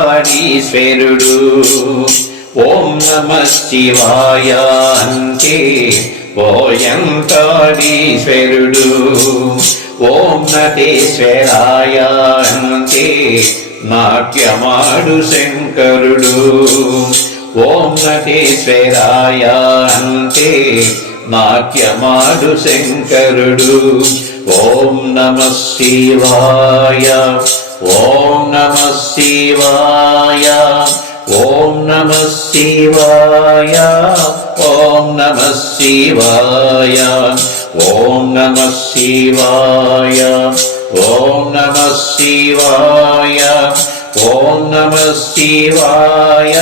ఓయంతాడీశ్వరుడు ఓం నమః శివాయ అంటే ఓయంతాడీశ్వరుడు ఓం నటేశ్వరాయ అంటే నాట్యమాడు శంకరుడు ఓం నటేశ్వరాయ అంటే నాట్యమాడు శంకరుడు ఓం నమః శివాయ ఓం నమః శివాయ ఓం నమః శివాయ ఓం నమః శివాయ ఓం నమః శివాయ ఓం నమః శివాయ ఓం నమః శివాయ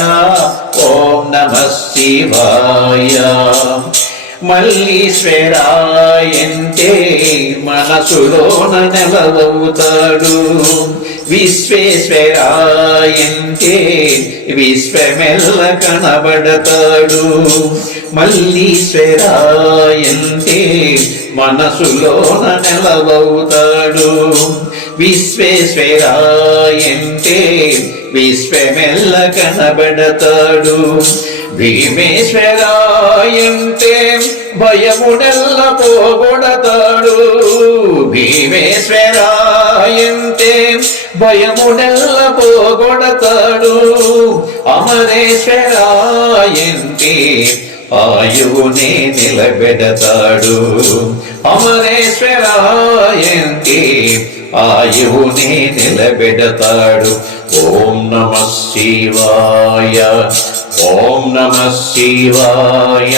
ఓం నమః శివాయ మల్లీశ్వరాయంటే మనసులోన నెలవవుతాడు విశ్వేశ్వరాయంటే విశ్వమెల్ల కనబడతాడు మల్లీశ్వరాయంటే మనసులోన నెలవవుతాడు విశ్వేశ్వరాయంటే విశ్వమెల్ల కనబడతాడు భీమేశ్వరాయంటే భయముడెల్ల పోగొడతాడు భీమేశ్వరాయంటే భయముడెల్ల పోగొడతాడు అమరేశ్వరాయంటే ఆయువునే నిలబెడతాడు అమరేశ్వరాయంటే ఆయువునే నిలబెడతాడు ఓం నమః శివాయ ఓం నమః శివాయ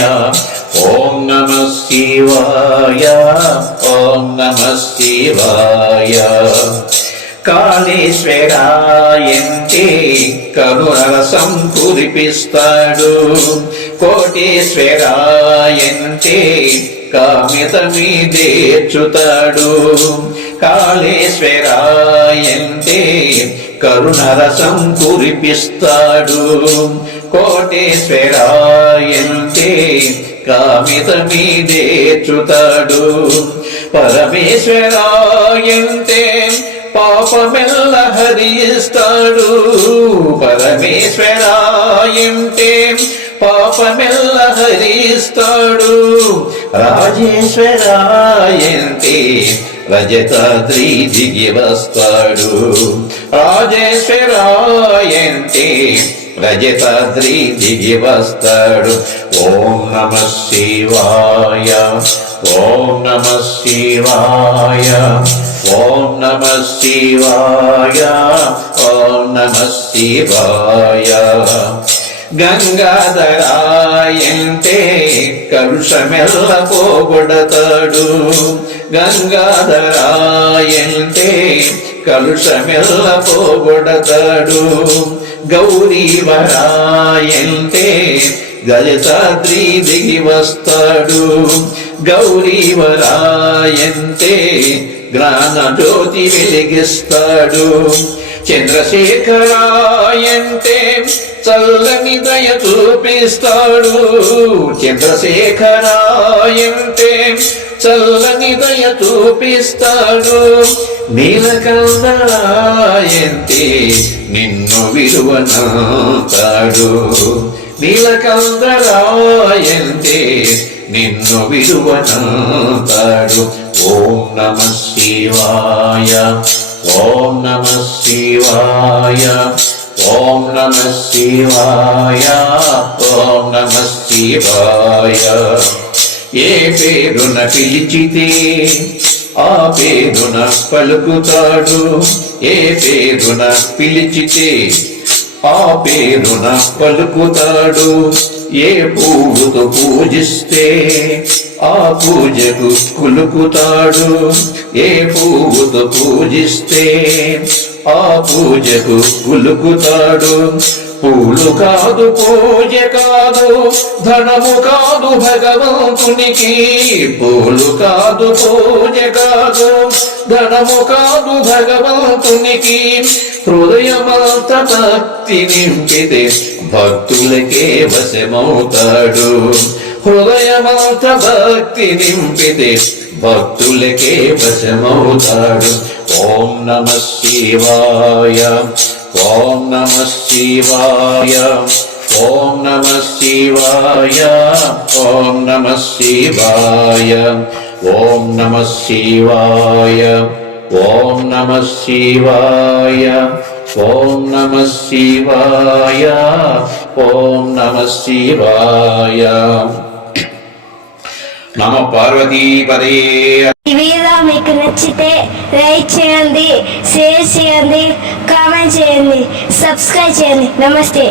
ఓం నమః శివాయ ఓం నమః శివాయ కాళేశ్వరాయంటే కరుణరసం కురిపిస్తాడు కోటేశ్వరాయంటే కామిత మీదేర్చుతాడు కాళేశ్వరాయంటే కరుణరసం కురిపిస్తాడు కోటేశ్వరాయంటే కామిత మీదేర్చుతాడు పరమేశ్వరాయంటే పాపమెల్ల హరిస్తాడు పరమేశ్వరాయంటే పాపమెల్ల హరిస్తాడు రాజేశ్వరాయంటే రజతాద్రి దిగి వస్తాడు రాజేశ్వరాయంటే రజతాద్రి దిగి వస్తాడు ఓం నమః శివాయ ఓం నమః శివాయ ఓం నమః శివాయ ఓం నమః శివాయ గంగాధరాయంటే కలుషమెల్ల పోగొడతాడు గంగాధరాయంటే కలుషమెల్ల పోగొడతాడు గౌరీవరాయంటే గజతాద్రి దిగి వస్తాడు గౌరీవరాయంటే జ్ఞాన జ్యోతి వెలిగిస్తాడు చంద్రశేఖరాయంటే చల్లని దయ చూపిస్తాడు చంద్రశేఖరాయంటే చల్లని దయ చూపిస్తాడు నీలకందరాయంటే నిన్ను విడువనంతాడు నీలకందరాయంటే నిన్ను విడువనంతాడు ఓం నమః శివాయ ఓం నమః శివాయ ఓం నమః శివాయ ఓం నమః శివాయ ఏ పేరున పిలిచితే ఆ పేరున పలుకుతాడు ఏ పేరున పిలిచితే ఆ పేరున పలుకుతాడు ఏ పువ్వుతో పూజిస్తే ఆ పూజకు కులుకుతాడు ఏ పువ్వుతో పూజిస్తే ఆ పూజకు కులుకుతాడు పూలు కాదు పూజ కాదు ధనము కాదు భగవంతునికి పూలు కాదు పూజ కాదు ధనము కాదు భగవంతునికి హృదయమంత భక్తి నింపితే భక్తులకే వశమవుతాడు హృదయమంత భక్తి నింపితే భక్తులకే వశమవుతాడు. ఓం నమః శివాయ, ఓం నమః శివాయ, ఓం నమః శివాయ, ఓం నమః శివాయ, ఓం నమః శివాయ, ఓం నమః శివాయ, ఓం నమః శివాయ, ఓం నమః శివాయ. నమ పార్వతీపదే. ఈ వీడియో మీకు నచ్చితే లైక్ చేయండి, షేర్ చేయండి, కామెంట్ చేయండి, సబ్స్క్రైబ్ చేయండి. నమస్తే.